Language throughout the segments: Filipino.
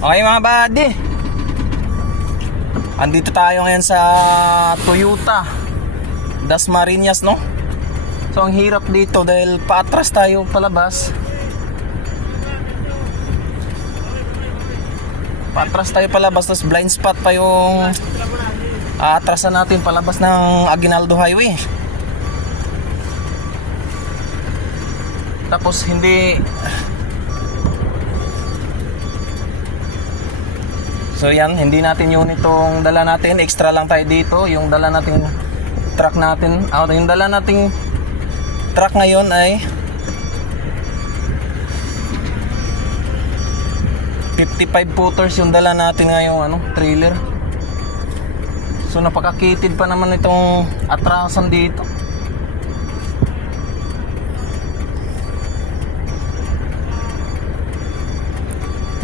Okay mga buddy, andito tayo ngayon sa Toyota Dasmariñas, no? So ang hirap dito dahil paatras tayo palabas. Paatras tayo palabas, tapos blind spot pa yung aatrasan natin palabas ng Aguinaldo Highway. Tapos hindi. So yan, hindi natin yun itong dala natin. Extra lang tayo dito. Yung dala nating truck natin, yung dala nating truck ngayon ay 55 footers yung dala natin ngayong trailer. So napakakitid pa naman itong atrasan dito.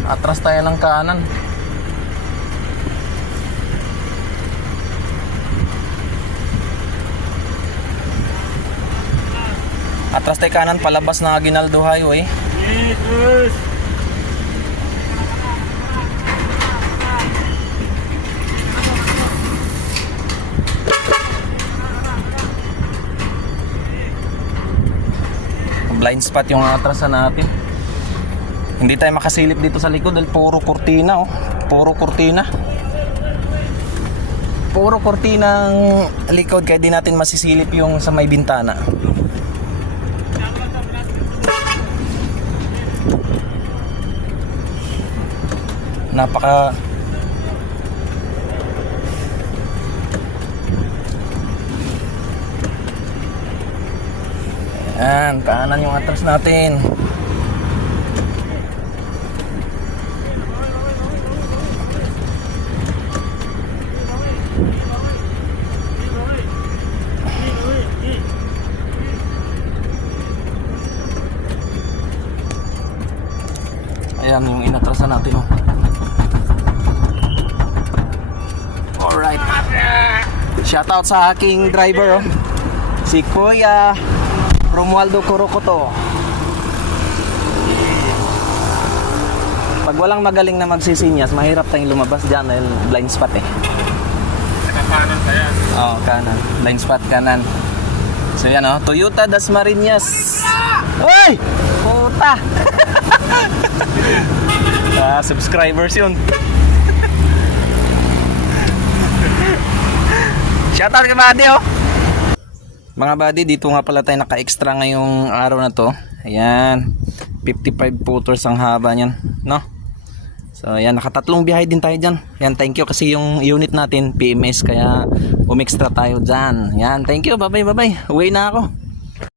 Atras tayo ng kanan. Atras tayo kanan palabas ng Aguinaldo Highway. Blind spot yung atrasan natin. Hindi tayo makasilip dito sa likod dahil puro kurtina, oh. Puro kurtina. Puro kurtina ang likod, kaya di natin masisilip yung sa may bintana. Napaka Ayan, kanan yung atras natin. Ayan yung inatrasan natin, oh. Alright. Shoutout sa aking driver, oh. Si Kuya Romualdo Corocoto. Pag walang magaling na magsisinyas, mahirap tayong lumabas dyan dahil blind spot eh. Kanan kaya? Oo, kanan. Blind spot kanan. So yan, oh, Toyota Dasmariñas. Uy! Puta! Subscribers yun. Shoutout kay buddy, oh. Mga buddy, dito nga pala tayo naka-extra ngayong araw na to. Ayan, 55 footers ang haba niyan, no? So ayan, nakatatlong biyahe din tayo dyan. Ayan, thank you kasi yung unit natin PMS, kaya umextra tayo dyan. Ayan, thank you, bye bye. Uwi na ako.